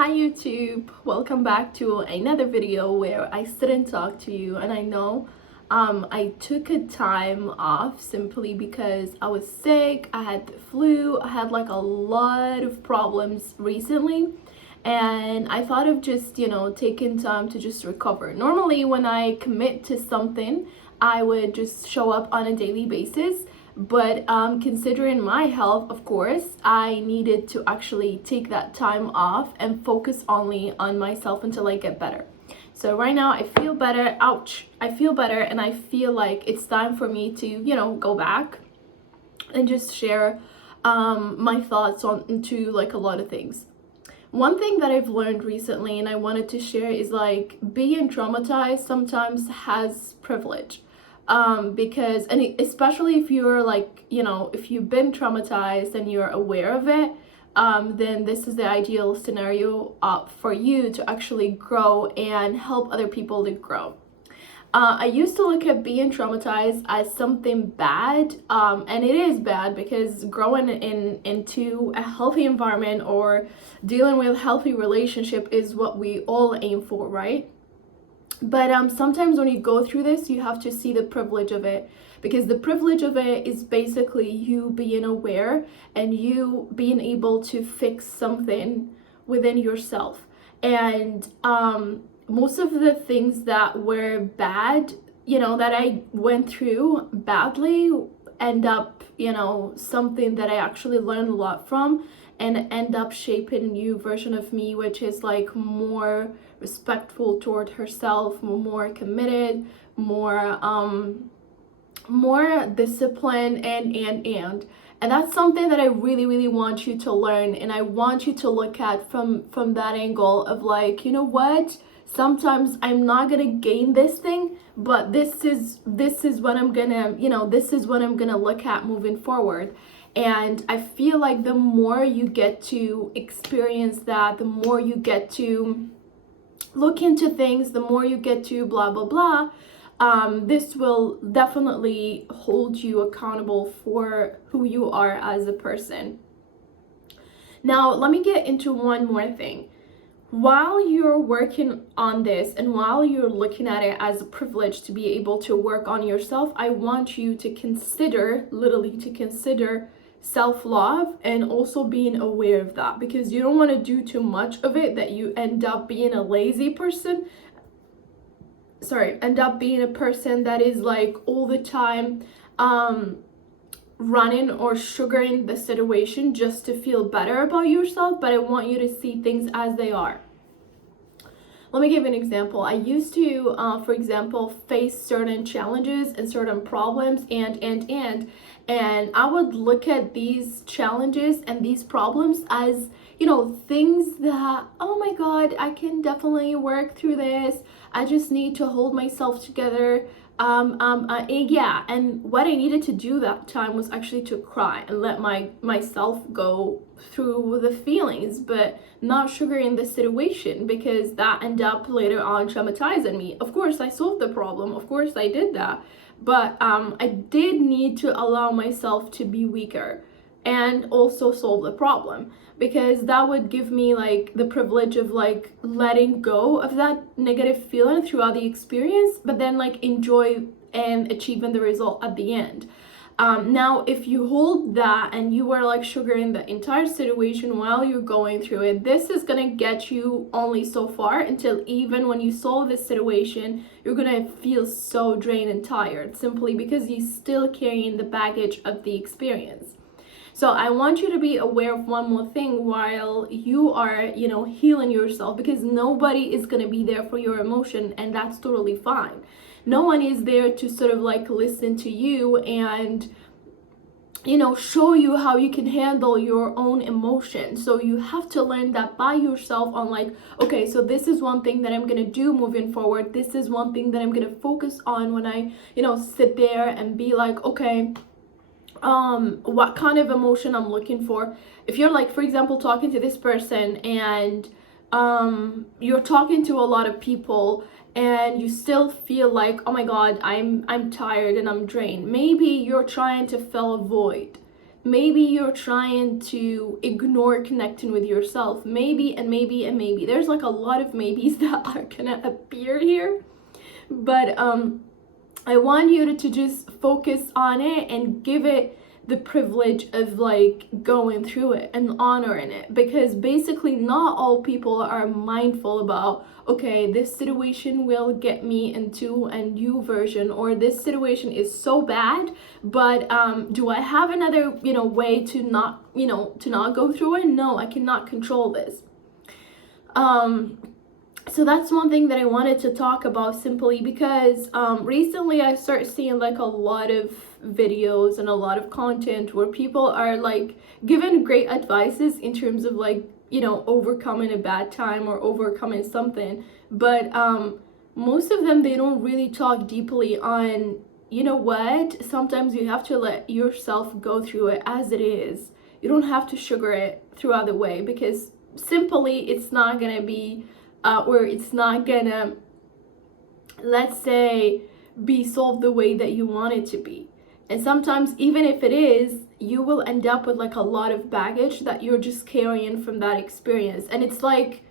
Hi YouTube, welcome back to another video where I sit and talk to you. And I know I took a time off simply because I was sick, I had the flu, I had like a lot of problems recently, and I thought of just taking time to just recover. Normally when I commit to something, I would just show up on a daily basis, but considering my health, of course, I needed to actually take that time off and focus only on myself until I get better. So right now I feel better. Ouch, I feel better, and I feel like it's time for me to go back and just share my thoughts on to like a lot of things. One thing that I've learned recently and I wanted to share is like being traumatized sometimes has privilege. Because, and especially if you're like, if you've been traumatized and you're aware of it, then this is the ideal scenario for you to actually grow and help other people to grow. I used to look at being traumatized as something bad, and it is bad because growing into a healthy environment or dealing with a healthy relationship is what we all aim for, right? But sometimes when you go through this, you have to see the privilege of it, because the privilege of it is basically you being aware and you being able to fix something within yourself. And most of the things that were bad, that I went through badly, end up, something that I actually learned a lot from and end up shaping a new version of me, which is like more respectful toward herself, more committed, more disciplined, and that's something that I really want you to learn, and I want you to look at from that angle of like, you know what, sometimes I'm not gonna gain this thing, but this is what I'm gonna, this is what I'm gonna look at moving forward. And I feel like the more you get to experience that, the more you get to look into things, the more you get to blah blah blah, this will definitely hold you accountable for who you are as a person. Now let me get into one more thing. While you're working on this and while you're looking at it as a privilege to be able to work on yourself, I want you to consider, literally to consider, self-love and also being aware of that, because you don't want to do too much of it that you end up being a lazy person. End up being a person that is like all the time running or sugaring the situation just to feel better about yourself. But I want you to see things as they are. Let me give an example. I used to, for example, face certain challenges and certain problems and I would look at these challenges and these problems as, things that, oh my God, I can definitely work through this. I just need to hold myself together. Yeah, and what I needed to do that time was actually to cry and let myself go through the feelings, but not sugaring the situation, because that ended up later on traumatizing me. Of course, I solved the problem. Of course, I did that. But I did need to allow myself to be weaker and also solve the problem, because that would give me like the privilege of like letting go of that negative feeling throughout the experience, but then like enjoy and achieving the result at the end. Now, if you hold that and you are like sugaring the entire situation while you're going through it, this is gonna get you only so far, until even when you solve this situation, you're gonna feel so drained and tired, simply because you're still carrying the baggage of the experience. So I want you to be aware of one more thing while you are, healing yourself, because nobody is gonna be there for your emotion, and that's totally fine. No one is there to sort of like listen to you and show you how you can handle your own emotions. So you have to learn that by yourself on like, okay, so this is one thing that I'm gonna do moving forward. This is one thing that I'm gonna focus on when I sit there and be like, okay, what kind of emotion I'm looking for. If you're like, for example, talking to this person and you're talking to a lot of people and you still feel like, oh my God, I'm tired and I'm drained. Maybe you're trying to fill a void. Maybe you're trying to ignore connecting with yourself. Maybe and maybe and maybe. There's like a lot of maybes that are gonna appear here. But I want you to just focus on it and give it the privilege of like going through it and honoring it, because basically not all people are mindful about, okay, this situation will get me into a new version, or this situation is so bad, but do I have another way to not go through it? No, I cannot control this. So that's one thing that I wanted to talk about, simply because recently I started seeing like a lot of videos and a lot of content where people are like given great advices in terms of like overcoming a bad time or overcoming something, but most of them, they don't really talk deeply on, what, sometimes you have to let yourself go through it as it is. You don't have to sugar it throughout the way, because simply it's not gonna be or it's not gonna, let's say, be solved the way that you want it to be. And sometimes even if it is, you will end up with like a lot of baggage that you're just carrying from that experience. And it's like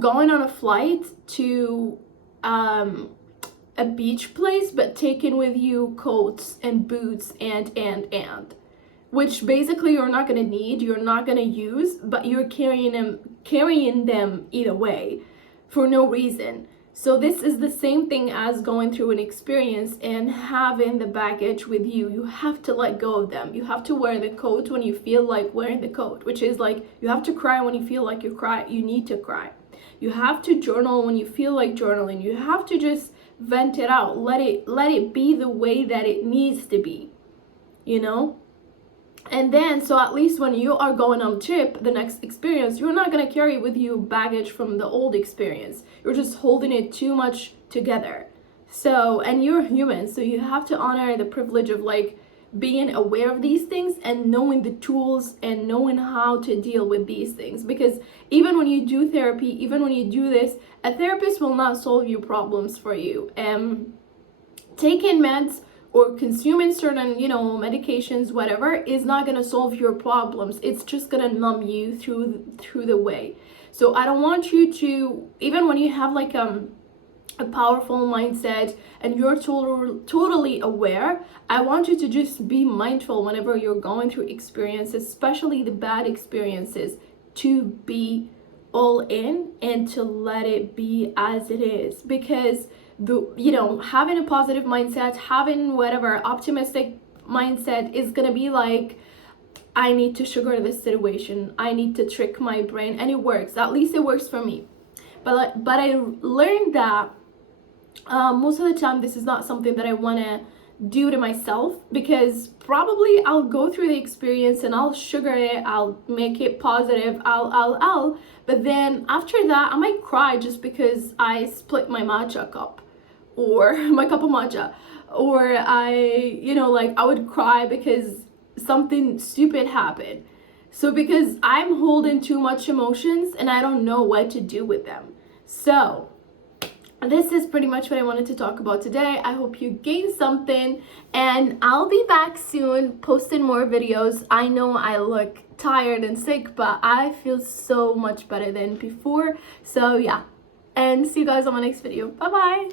going on a flight to a beach place, but taking with you coats and boots and which basically you're not going to need, you're not going to use, but you're carrying them either way for no reason. So this is the same thing as going through an experience and having the baggage with you. You have to let go of them. You have to wear the coat when you feel like wearing the coat, which is like, you have to cry when you feel like you need to cry. You have to journal when you feel like journaling. You have to just vent it out. Let it be the way that it needs to be, And then, so at least when you are going on trip, the next experience, you're not going to carry with you baggage from the old experience. You're just holding it too much together. So, and you're human, so you have to honor the privilege of like being aware of these things and knowing the tools and knowing how to deal with these things. Because even when you do therapy, even when you do this, a therapist will not solve your problems for you. Taking meds or consuming certain, medications, whatever, is not gonna solve your problems. It's just gonna numb you through the way. So I don't want you to, even when you have like a powerful mindset and you're totally aware, I want you to just be mindful whenever you're going through experiences, especially the bad experiences, to be all in and to let it be as it is. Because having a positive mindset, having whatever optimistic mindset is gonna be like, I need to sugar this situation, I need to trick my brain, and it works. At least it works for me. But I learned that most of the time this is not something that I want to do to myself, because probably I'll go through the experience and I'll sugar it, I'll make it positive, but then after that I might cry just because I split my matcha cup, or my cup of matcha, or I would cry because something stupid happened. So because I'm holding too much emotions and I don't know what to do with them. So this is pretty much what I wanted to talk about today. I hope you gained something, and I'll be back soon posting more videos. I know I look tired and sick, but I feel so much better than before. So yeah, and see you guys on my next video. Bye bye.